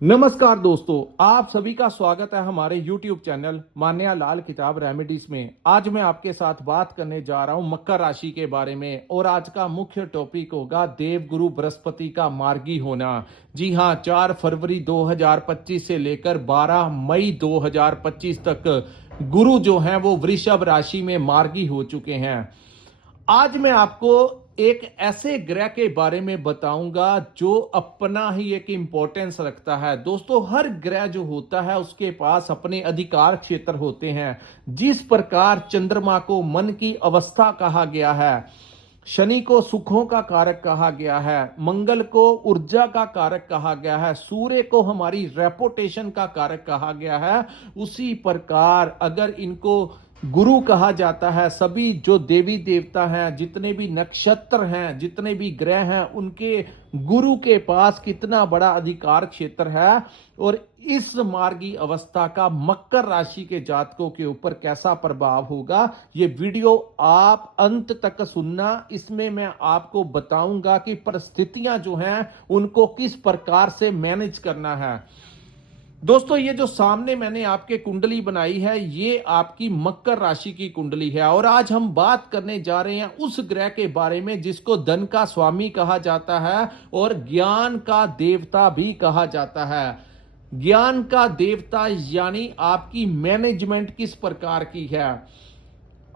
नमस्कार दोस्तों, आप सभी का स्वागत है हमारे YouTube चैनल मान्या लाल किताब रेमेडीज में। आज मैं आपके साथ बात करने जा रहा हूं मकर राशि के बारे में और आज का मुख्य टॉपिक होगा देवगुरु बृहस्पति का मार्गी होना। जी हां, 4 फरवरी 2025 से लेकर 12 मई 2025 तक गुरु जो हैं वो वृषभ राशि में मार्गी हो चुके हैं। आज मैं आपको एक ऐसे ग्रह के बारे में बताऊंगा जो अपना ही एक इंपॉर्टेंस रखता है। दोस्तों, हर ग्रह जो होता है उसके पास अपने अधिकार क्षेत्र होते हैं। जिस प्रकार चंद्रमा को मन की अवस्था कहा गया है, शनि को सुखों का कारक कहा गया है, मंगल को ऊर्जा का कारक कहा गया है, सूर्य को हमारी रेपुटेशन का कारक कहा गया है, उसी प्रकार अगर इनको गुरु कहा जाता है। सभी जो देवी देवता हैं, जितने भी नक्षत्र हैं, जितने भी ग्रह हैं, उनके गुरु के पास कितना बड़ा अधिकार क्षेत्र है और इस मार्गी अवस्था का मकर राशि के जातकों के ऊपर कैसा प्रभाव होगा, ये वीडियो आप अंत तक सुनना। इसमें मैं आपको बताऊंगा कि परिस्थितियां जो हैं उनको किस प्रकार से मैनेज करना है। दोस्तों, ये जो सामने मैंने आपके कुंडली बनाई है, ये आपकी मकर राशि की कुंडली है और आज हम बात करने जा रहे हैं उस ग्रह के बारे में जिसको धन का स्वामी कहा जाता है और ज्ञान का देवता भी कहा जाता है। ज्ञान का देवता यानी आपकी मैनेजमेंट किस प्रकार की है।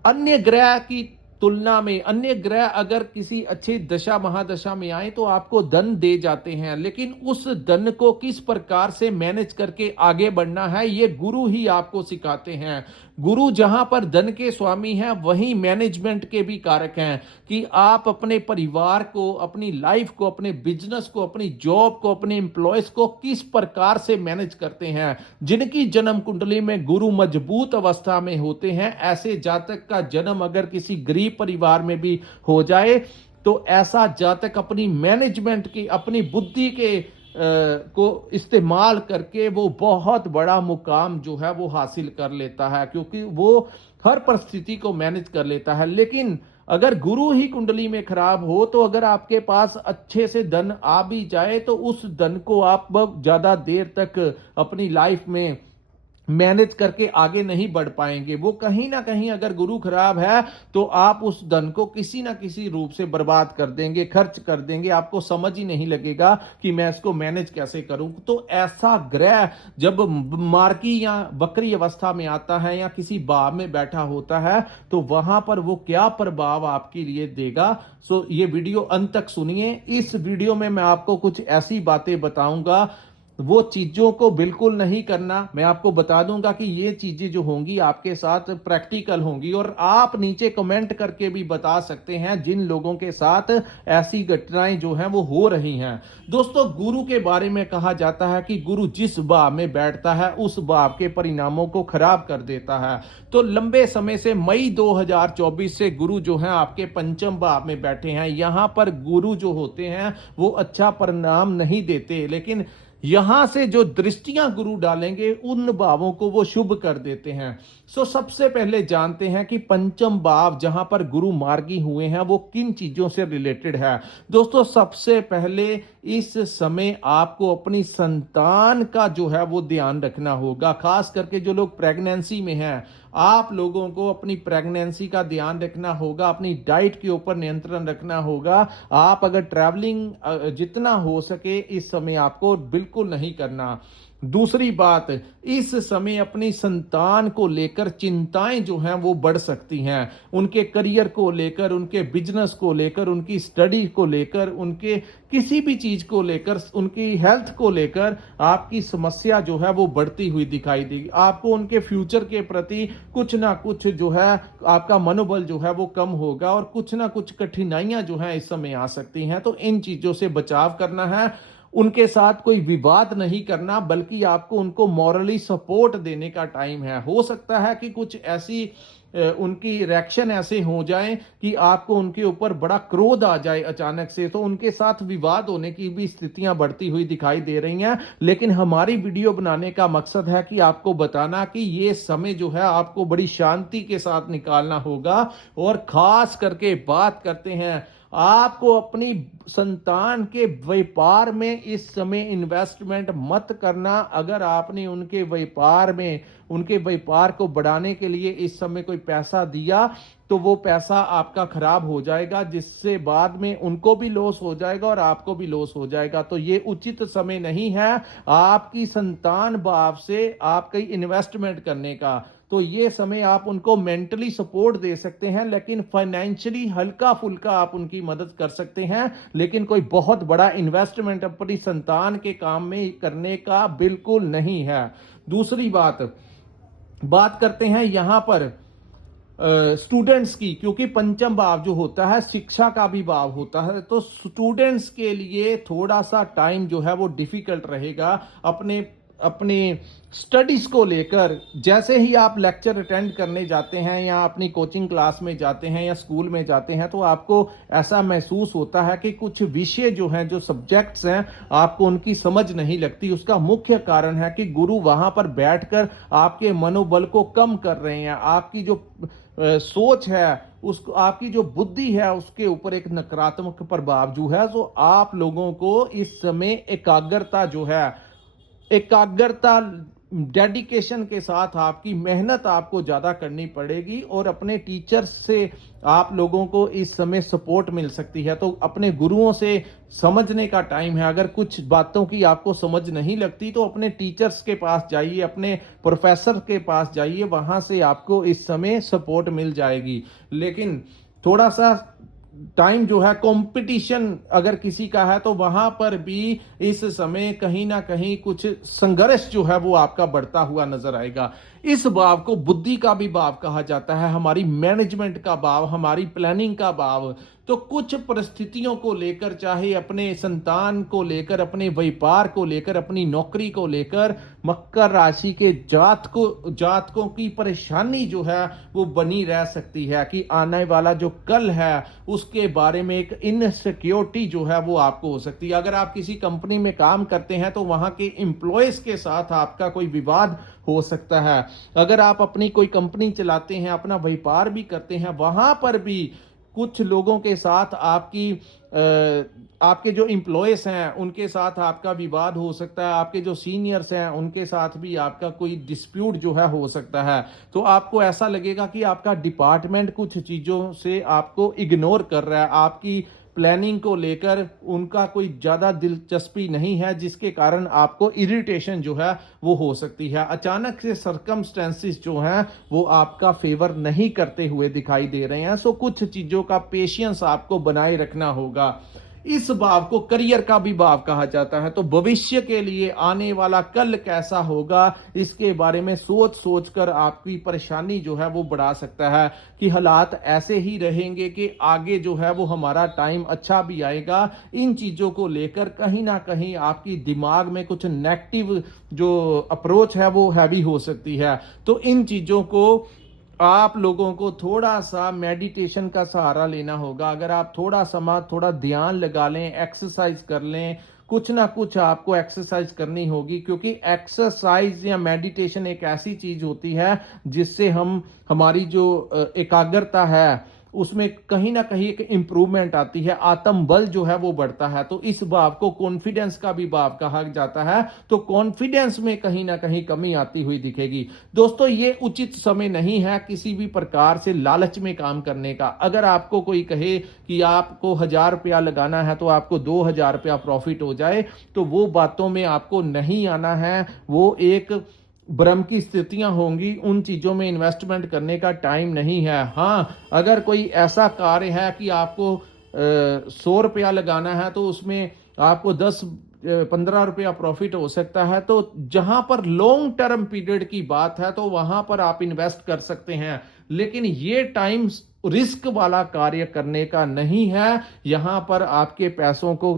अन्य ग्रह की तुलना में अन्य ग्रह अगर किसी अच्छी दशा महादशा में आए तो आपको धन दे जाते हैं, लेकिन उस धन को किस प्रकार से मैनेज करके आगे बढ़ना है ये गुरु ही आपको सिखाते हैं। गुरु जहां पर धन के स्वामी हैं वहीं मैनेजमेंट के भी कारक हैं कि आप अपने परिवार को, अपनी लाइफ को, अपने बिजनेस को, अपनी जॉब को, अपने एम्प्लॉयज को किस प्रकार से मैनेज करते हैं। जिनकी जन्म कुंडली में गुरु मजबूत अवस्था में होते हैं, ऐसे जातक का जन्म अगर किसी गरीब परिवार में भी हो जाए तो ऐसा जातक अपनी मैनेजमेंट की, अपनी बुद्धि के को इस्तेमाल करके वो बहुत बड़ा मुकाम जो है वो हासिल कर लेता है, क्योंकि वो हर परिस्थिति को मैनेज कर लेता है। लेकिन अगर गुरु ही कुंडली में खराब हो तो अगर आपके पास अच्छे से धन आ भी जाए तो उस धन को आप ज्यादा देर तक अपनी लाइफ में मैनेज करके आगे नहीं बढ़ पाएंगे। वो कहीं ना कहीं अगर गुरु खराब है तो आप उस धन को किसी ना किसी रूप से बर्बाद कर देंगे, खर्च कर देंगे। आपको समझ ही नहीं लगेगा कि मैं इसको मैनेज कैसे करूं। तो ऐसा ग्रह जब मार्गी या वक्री अवस्था में आता है या किसी भाव में बैठा होता है तो वहां पर वो क्या प्रभाव आपके लिए देगा। सो ये वीडियो अंत तक सुनिए। इस वीडियो में मैं आपको कुछ ऐसी बातें बताऊंगा, वो चीजों को बिल्कुल नहीं करना। मैं आपको बता दूंगा कि ये चीजें जो होंगी आपके साथ प्रैक्टिकल होंगी और आप नीचे कमेंट करके भी बता सकते हैं जिन लोगों के साथ ऐसी घटनाएं जो हैं वो हो रही हैं। दोस्तों, गुरु के बारे में कहा जाता है कि गुरु जिस भाव में बैठता है उस भाव के परिणामों को खराब कर देता है। तो लंबे समय से मई 2024 से गुरु जो है आपके पंचम भाव में बैठे हैं। यहां पर गुरु जो होते हैं वो अच्छा परिणाम नहीं देते, लेकिन यहां से जो दृष्टियां गुरु डालेंगे उन भावों को वो शुभ कर देते हैं। सो सबसे पहले जानते हैं कि पंचम भाव जहां पर गुरु मार्गी हुए हैं वो किन चीजों से रिलेटेड है। दोस्तों, सबसे पहले इस समय आपको अपनी संतान का जो है वो ध्यान रखना होगा। खास करके जो लोग प्रेगनेंसी में हैं, आप लोगों को अपनी प्रेगनेंसी का ध्यान रखना होगा, अपनी डाइट के ऊपर नियंत्रण रखना होगा। आप अगर ट्रैवलिंग जितना हो सके इस समय आपको बिल्कुल नहीं करना। दूसरी बात, इस समय अपनी संतान को लेकर चिंताएं जो हैं वो बढ़ सकती हैं। उनके करियर को लेकर, उनके बिजनेस को लेकर, उनकी स्टडी को लेकर, उनके किसी भी चीज को लेकर, उनकी हेल्थ को लेकर आपकी समस्या जो है वो बढ़ती हुई दिखाई देगी। आपको उनके फ्यूचर के प्रति कुछ ना कुछ जो है आपका मनोबल जो है वो कम होगा और कुछ ना कुछ कठिनाइयां जो है इस समय आ सकती हैं। तो इन चीजों से बचाव करना है। उनके साथ कोई विवाद नहीं करना, बल्कि आपको उनको मॉरली सपोर्ट देने का टाइम है। हो सकता है कि कुछ ऐसी उनकी रिएक्शन ऐसे हो जाएं कि आपको उनके ऊपर बड़ा क्रोध आ जाए अचानक से, तो उनके साथ विवाद होने की भी स्थितियां बढ़ती हुई दिखाई दे रही हैं। लेकिन हमारी वीडियो बनाने का मकसद है कि आपको बताना कि ये समय जो है आपको बड़ी शांति के साथ निकालना होगा। और खास करके बात करते हैं आपको अपनी संतान के व्यापार में इस समय इन्वेस्टमेंट मत करना। अगर आपने उनके व्यापार को बढ़ाने के लिए इस समय कोई पैसा दिया तो वो पैसा आपका खराब हो जाएगा, जिससे बाद में उनको भी लॉस हो जाएगा और आपको भी लॉस हो जाएगा। तो ये उचित समय नहीं है आपकी संतान भाव से आपकी इन्वेस्टमेंट करने का। तो ये समय आप उनको मेंटली सपोर्ट दे सकते हैं, लेकिन फाइनेंशियली हल्का फुल्का आप उनकी मदद कर सकते हैं, लेकिन कोई बहुत बड़ा इन्वेस्टमेंट अपनी संतान के काम में करने का बिल्कुल नहीं है। दूसरी बात करते हैं यहां पर स्टूडेंट्स की, क्योंकि पंचम भाव जो होता है शिक्षा का भी भाव होता है। तो स्टूडेंट्स के लिए थोड़ा सा टाइम जो है वो डिफिकल्ट रहेगा अपने स्टडीज को लेकर। जैसे ही आप लेक्चर अटेंड करने जाते हैं या अपनी कोचिंग क्लास में जाते हैं या स्कूल में जाते हैं, तो आपको ऐसा महसूस होता है कि कुछ विषय जो हैं, जो सब्जेक्ट्स हैं, आपको उनकी समझ नहीं लगती। उसका मुख्य कारण है कि गुरु वहां पर बैठकर आपके मनोबल को कम कर रहे हैं। आपकी जो सोच है, उसको, आपकी जो बुद्धि है, उसके ऊपर एक नकारात्मक प्रभाव जो है, तो आप लोगों को इस समय एकाग्रता डेडिकेशन के साथ आपकी मेहनत आपको ज्यादा करनी पड़ेगी और अपने टीचर्स से आप लोगों को इस समय सपोर्ट मिल सकती है। तो अपने गुरुओं से समझने का टाइम है। अगर कुछ बातों की आपको समझ नहीं लगती तो अपने टीचर्स के पास जाइए, अपने प्रोफेसर के पास जाइए, वहां से आपको इस समय सपोर्ट मिल जाएगी। लेकिन थोड़ा सा टाइम जो है, कंपटीशन अगर किसी का है तो वहां पर भी इस समय कहीं ना कहीं कुछ संघर्ष जो है वो आपका बढ़ता हुआ नजर आएगा। इस भाव को बुद्धि का भी भाव कहा जाता है, हमारी मैनेजमेंट का भाव, हमारी प्लानिंग का भाव। तो कुछ परिस्थितियों को लेकर, चाहे अपने संतान को लेकर, अपने व्यापार को लेकर, अपनी नौकरी को लेकर, मकर राशि के जातकों की परेशानी जो है वो बनी रह सकती है कि आने वाला जो कल है उसके बारे में एक इनसिक्योरिटी जो है वो आपको हो सकती है। अगर आप किसी कंपनी में काम करते हैं तो वहां के एम्प्लॉयज के साथ आपका कोई विवाद हो सकता है। अगर आप अपनी कोई कंपनी चलाते हैं, अपना व्यापार भी करते हैं, वहां पर भी कुछ लोगों के साथ आपके जो एम्प्लॉयज हैं उनके साथ आपका विवाद हो सकता है। आपके जो सीनियर्स हैं उनके साथ भी आपका कोई डिस्प्यूट जो है हो सकता है। तो आपको ऐसा लगेगा कि आपका डिपार्टमेंट कुछ चीजों से आपको इग्नोर कर रहा है, आपकी प्लानिंग को लेकर उनका कोई ज्यादा दिलचस्पी नहीं है, जिसके कारण आपको इरिटेशन जो है वो हो सकती है। अचानक से सर्कमस्टेंसेस जो हैं वो आपका फेवर नहीं करते हुए दिखाई दे रहे हैं। सो कुछ चीजों का पेशेंस आपको बनाए रखना होगा। इस भाव को करियर का भी भाव कहा जाता है। तो भविष्य के लिए आने वाला कल कैसा होगा, इसके बारे में सोच कर आपकी परेशानी जो है वो बढ़ा सकता है कि हालात ऐसे ही रहेंगे कि आगे जो है वो हमारा टाइम अच्छा भी आएगा। इन चीजों को लेकर कहीं ना कहीं आपकी दिमाग में कुछ नेगेटिव जो अप्रोच है वो हैवी हो सकती है। तो इन चीजों को आप लोगों को थोड़ा सा मेडिटेशन का सहारा लेना होगा। अगर आप थोड़ा ध्यान लगा लें, एक्सरसाइज कर लें, कुछ ना कुछ आपको एक्सरसाइज करनी होगी, क्योंकि एक्सरसाइज या मेडिटेशन एक ऐसी चीज होती है जिससे हमारी जो एकाग्रता है उसमें कहीं ना कहीं एक इंप्रूवमेंट आती है, आत्मबल जो है वो बढ़ता है। तो इस भाव को कॉन्फिडेंस का भी भाव कहा जाता है। तो कॉन्फिडेंस में कहीं ना कहीं कमी आती हुई दिखेगी। दोस्तों, ये उचित समय नहीं है किसी भी प्रकार से लालच में काम करने का। अगर आपको कोई कहे कि आपको 1000 रुपया लगाना है तो आपको 2000 रुपया प्रॉफिट हो जाए, तो वो बातों में आपको नहीं आना है। वो एक भ्रम की स्थितियां होंगी, उन चीजों में इन्वेस्टमेंट करने का टाइम नहीं है। हाँ, अगर कोई ऐसा कार्य है कि आपको 100 रुपया लगाना है तो उसमें आपको 10-15 रुपया प्रॉफिट हो सकता है। तो जहां पर लॉन्ग टर्म पीरियड की बात है तो वहां पर आप इन्वेस्ट कर सकते हैं, लेकिन ये टाइम रिस्क वाला कार्य करने का नहीं है। यहां पर आपके पैसों को,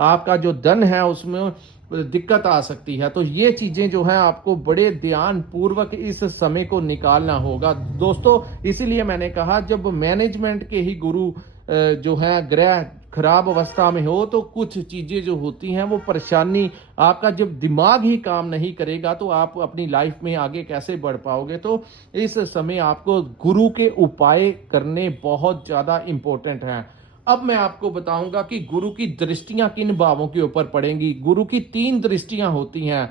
आपका जो धन है उसमें दिक्कत आ सकती है। तो ये चीजें जो है आपको बड़े ध्यान पूर्वक इस समय को निकालना होगा। दोस्तों, इसीलिए मैंने कहा जब मैनेजमेंट के ही गुरु जो है ग्रह खराब अवस्था में हो तो कुछ चीजें जो होती हैं वो परेशानी, आपका जब दिमाग ही काम नहीं करेगा तो आप अपनी लाइफ में आगे कैसे बढ़ पाओगे। तो इस समय आपको गुरु के उपाय करने बहुत ज्यादा इंपॉर्टेंट हैं। अब मैं आपको बताऊंगा कि गुरु की दृष्टियां किन भावों के ऊपर पड़ेंगी। गुरु की 3 दृष्टियां होती हैं।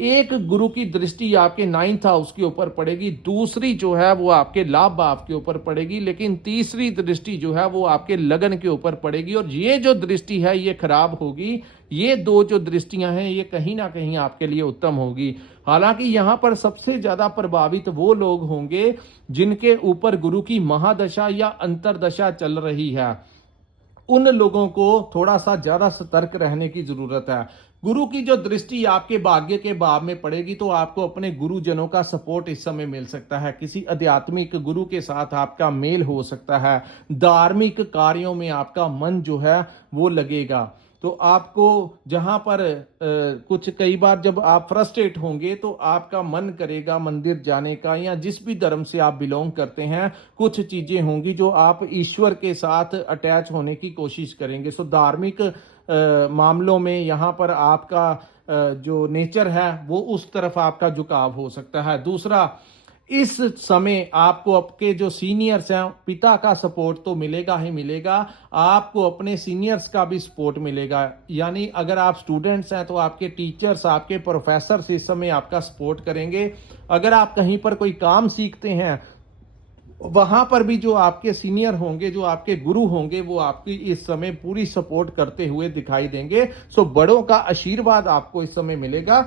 एक गुरु की दृष्टि आपके 9th हाउस के ऊपर पड़ेगी, दूसरी जो है वो आपके लाभ भाव के ऊपर पड़ेगी, लेकिन तीसरी दृष्टि जो है वो आपके लगन के ऊपर पड़ेगी। और ये जो दृष्टि है ये खराब होगी। ये 2 जो दृष्टियां हैं ये कहीं ना कहीं आपके लिए उत्तम होगी। हालांकि यहां पर सबसे ज्यादा प्रभावित वो लोग होंगे जिनके ऊपर गुरु की महादशा या अंतरदशा चल रही है। उन लोगों को थोड़ा सा ज्यादा सतर्क रहने की जरूरत है। गुरु की जो दृष्टि आपके भाग्य के भाव में पड़ेगी तो आपको अपने गुरुजनों का सपोर्ट इस समय मिल सकता है। किसी आध्यात्मिक गुरु के साथ आपका मेल हो सकता है। धार्मिक कार्यों में आपका मन जो है वो लगेगा। तो आपको जहां पर कुछ कई बार जब आप फ्रस्ट्रेट होंगे तो आपका मन करेगा मंदिर जाने का, या जिस भी धर्म से आप बिलोंग करते हैं कुछ चीजें होंगी जो आप ईश्वर के साथ अटैच होने की कोशिश करेंगे। सो धार्मिक मामलों में यहाँ पर आपका जो नेचर है वो उस तरफ आपका झुकाव हो सकता है। दूसरा, इस समय आपको आपके जो सीनियर्स हैं पिता का सपोर्ट तो मिलेगा ही मिलेगा, आपको अपने सीनियर्स का भी सपोर्ट मिलेगा। यानी अगर आप स्टूडेंट्स हैं तो आपके टीचर्स, आपके प्रोफेसर इस समय आपका सपोर्ट करेंगे। अगर आप कहीं पर कोई काम सीखते हैं वहां पर भी जो आपके सीनियर होंगे, जो आपके गुरु होंगे, वो आपकी इस समय पूरी सपोर्ट करते हुए दिखाई देंगे। सो बड़ों का आशीर्वाद आपको इस समय मिलेगा।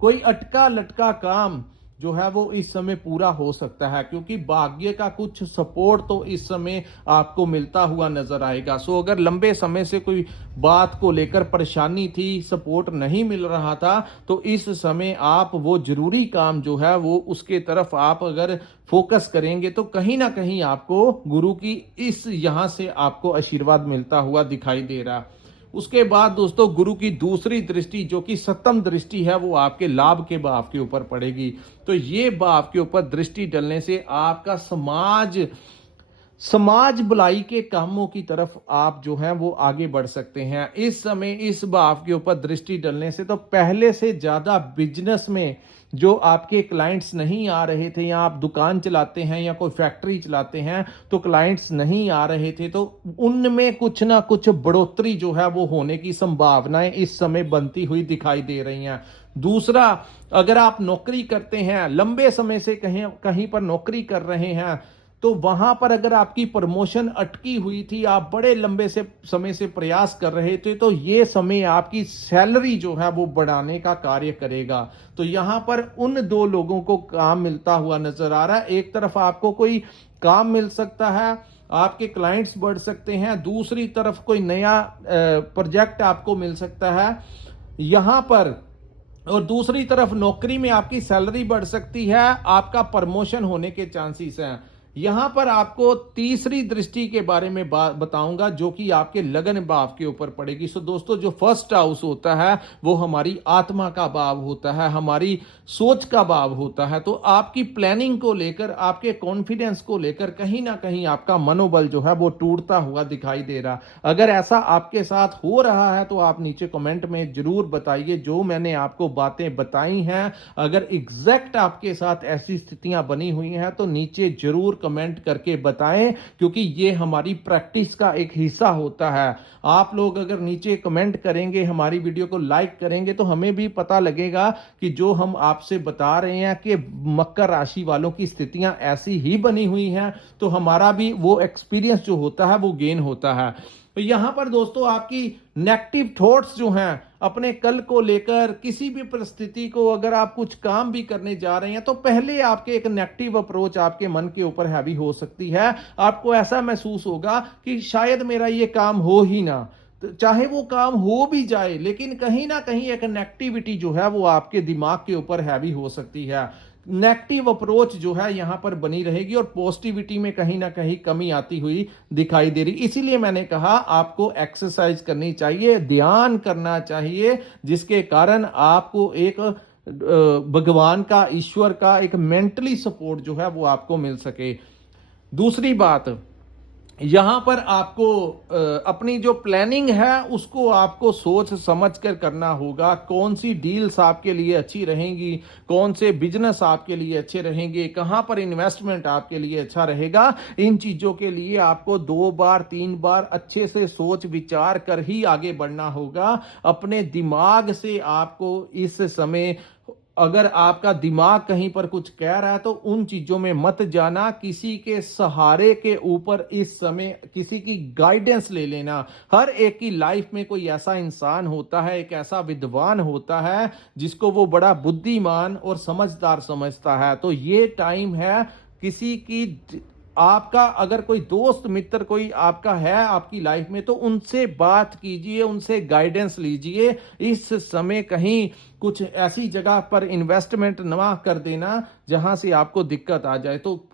कोई अटका लटका काम जो है वो इस समय पूरा हो सकता है, क्योंकि भाग्य का कुछ सपोर्ट तो इस समय आपको मिलता हुआ नजर आएगा। सो अगर लंबे समय से कोई बात को लेकर परेशानी थी, सपोर्ट नहीं मिल रहा था, तो इस समय आप वो जरूरी काम जो है वो उसके तरफ आप अगर फोकस करेंगे तो कहीं ना कहीं आपको गुरु की इस यहां से आपको आशीर्वाद मिलता हुआ दिखाई दे रहा। उसके बाद दोस्तों गुरु की दूसरी दृष्टि जो कि 7th दृष्टि है वो आपके लाभ के भाव के ऊपर पड़ेगी। तो ये भाव के ऊपर दृष्टि डलने से आपका समाज भलाई के कामों की तरफ आप जो है वो आगे बढ़ सकते हैं। इस समय इस भाव के ऊपर दृष्टि डलने से तो पहले से ज्यादा बिजनेस में जो आपके क्लाइंट्स नहीं आ रहे थे, या आप दुकान चलाते हैं या कोई फैक्ट्री चलाते हैं तो क्लाइंट्स नहीं आ रहे थे, तो उनमें कुछ ना कुछ बढ़ोतरी जो है वो होने की संभावनाएं इस समय बनती हुई दिखाई दे रही हैं। दूसरा, अगर आप नौकरी करते हैं, लंबे समय से कहीं कहीं पर नौकरी कर रहे हैं, तो वहां पर अगर आपकी प्रमोशन अटकी हुई थी, आप बड़े लंबे से समय से प्रयास कर रहे थे, तो ये समय आपकी सैलरी जो है वो बढ़ाने का कार्य करेगा। तो यहां पर उन 2 लोगों को काम मिलता हुआ नजर आ रहा है। एक तरफ आपको कोई काम मिल सकता है, आपके क्लाइंट्स बढ़ सकते हैं, दूसरी तरफ कोई नया प्रोजेक्ट आपको मिल सकता है यहां पर, और दूसरी तरफ नौकरी में आपकी सैलरी बढ़ सकती है, आपका प्रमोशन होने के चांसेस हैं। यहां पर आपको तीसरी दृष्टि के बारे में बताऊंगा जो कि आपके लगन भाव के ऊपर पड़ेगी। सो दोस्तों, जो फर्स्ट हाउस होता है वो हमारी आत्मा का भाव होता है, हमारी सोच का भाव होता है। तो आपकी प्लानिंग को लेकर, आपके कॉन्फिडेंस को लेकर कहीं ना कहीं आपका मनोबल जो है वो टूटता हुआ दिखाई दे रहा। अगर ऐसा आपके साथ हो रहा है तो आप नीचे कमेंट में जरूर बताइए। जो मैंने आपको बातें बताई हैं, अगर एग्जैक्ट आपके साथ ऐसी स्थितियां बनी हुई हैं तो नीचे जरूर कमेंट करके बताएं, क्योंकि ये हमारी प्रैक्टिस का एक हिस्सा होता है। आप लोग अगर नीचे कमेंट करेंगे, हमारी वीडियो को लाइक करेंगे, तो हमें भी पता लगेगा कि जो हम आपसे बता रहे हैं कि मकर राशि वालों की स्थितियां ऐसी ही बनी हुई हैं, तो हमारा भी वो एक्सपीरियंस जो होता है वो गेन होता है। तो यहां पर दोस्तों आपकी नेगेटिव थॉट्स जो हैं अपने कल को लेकर, किसी भी परिस्थिति को अगर आप कुछ काम भी करने जा रहे हैं तो पहले आपके एक नेगेटिव अप्रोच आपके मन के ऊपर हैवी हो सकती है। आपको ऐसा महसूस होगा कि शायद मेरा ये काम हो ही ना, तो चाहे वो काम हो भी जाए लेकिन कहीं ना कहीं एक नेगेटिविटी जो है वो आपके दिमाग के ऊपर हैवी हो सकती है। नेगेटिव अप्रोच जो है यहां पर बनी रहेगी और पॉजिटिविटी में कहीं ना कहीं कमी आती हुई दिखाई दे रही। इसीलिए मैंने कहा आपको एक्सरसाइज करनी चाहिए, ध्यान करना चाहिए, जिसके कारण आपको एक भगवान का, ईश्वर का एक मेंटली सपोर्ट जो है वो आपको मिल सके। दूसरी बात, यहाँ पर आपको अपनी जो प्लानिंग है उसको आपको सोच समझ कर करना होगा। कौन सी डील्स आपके लिए अच्छी रहेंगी, कौन से बिजनेस आपके लिए अच्छे रहेंगे, कहाँ पर इन्वेस्टमेंट आपके लिए अच्छा रहेगा, इन चीज़ों के लिए आपको 2 बार 3 बार अच्छे से सोच विचार कर ही आगे बढ़ना होगा। अपने दिमाग से आपको इस समय, अगर आपका दिमाग कहीं पर कुछ कह रहा है तो उन चीजों में मत जाना। किसी के सहारे के ऊपर इस समय किसी की गाइडेंस ले लेना। हर एक की लाइफ में कोई ऐसा इंसान होता है, एक ऐसा विद्वान होता है जिसको वो बड़ा बुद्धिमान और समझदार समझता है। तो ये टाइम है किसी की, आपका अगर कोई दोस्त मित्र कोई आपका है आपकी लाइफ में तो उनसे बात कीजिए, उनसे गाइडेंस लीजिए। इस समय कहीं कुछ ऐसी जगह पर इन्वेस्टमेंट ना कर देना जहां से आपको दिक्कत आ जाए। तो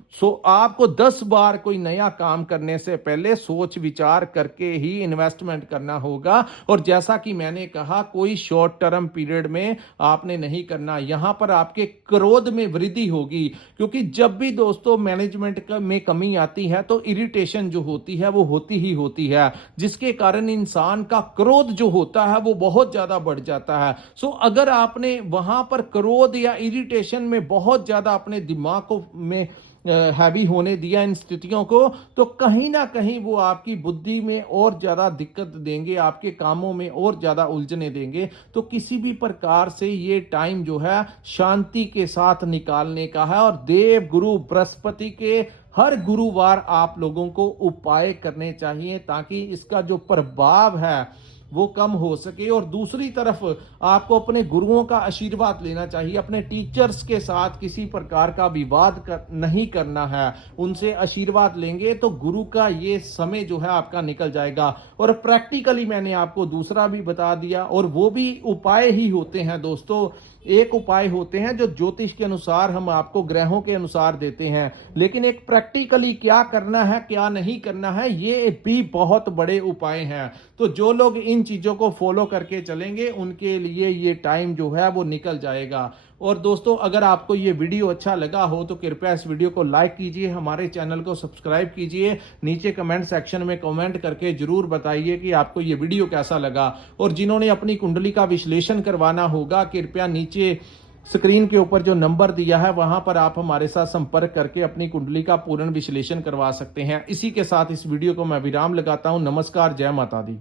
आपको 10 बार कोई नया काम करने से पहले सोच विचार करके ही इन्वेस्टमेंट करना होगा। और जैसा कि मैंने कहा, कोई शॉर्ट टर्म पीरियड में आपने नहीं करना। यहां पर आपके क्रोध में वृद्धि होगी, क्योंकि जब भी दोस्तों मैनेजमेंट में कमी आती है तो इरिटेशन जो होती है वो होती ही होती है, जिसके कारण इंसान का क्रोध जो होता है वो बहुत ज्यादा बढ़ जाता है। अगर आपने वहां पर क्रोध या इरिटेशन में बहुत ज्यादा अपने दिमाग को में हैवी होने दिया इन स्थितियों को, तो कहीं ना कहीं वो आपकी बुद्धि में और ज्यादा दिक्कत देंगे, आपके कामों में और ज्यादा उलझने देंगे। तो किसी भी प्रकार से ये टाइम जो है शांति के साथ निकालने का है। और देव गुरु बृहस्पति के हर गुरुवार आप लोगों को उपाय करने चाहिए ताकि इसका जो प्रभाव है वो कम हो सके। और दूसरी तरफ आपको अपने गुरुओं का आशीर्वाद लेना चाहिए। अपने टीचर्स के साथ किसी प्रकार का विवाद नहीं करना है, उनसे आशीर्वाद लेंगे तो गुरु का ये समय जो है आपका निकल जाएगा। और प्रैक्टिकली मैंने आपको दूसरा भी बता दिया, और वो भी उपाय ही होते हैं दोस्तों। एक उपाय होते हैं जो ज्योतिष के अनुसार हम आपको ग्रहों के अनुसार देते हैं, लेकिन एक प्रैक्टिकली क्या करना है क्या नहीं करना है ये भी बहुत बड़े उपाय हैं। तो जो लोग इन चीजों को फॉलो करके चलेंगे उनके लिए ये टाइम जो है वो निकल जाएगा। और दोस्तों, अगर आपको ये वीडियो अच्छा लगा हो तो कृपया इस वीडियो को लाइक कीजिए, हमारे चैनल को सब्सक्राइब कीजिए। नीचे कमेंट सेक्शन में कमेंट करके जरूर बताइए कि आपको ये वीडियो कैसा लगा। और जिन्होंने अपनी कुंडली का विश्लेषण करवाना होगा, कृपया नीचे स्क्रीन के ऊपर जो नंबर दिया है वहां पर आप हमारे साथ संपर्क करके अपनी कुंडली का पूर्ण विश्लेषण करवा सकते हैं। इसी के साथ इस वीडियो को मैं विराम लगाता हूं। नमस्कार, जय माता दी।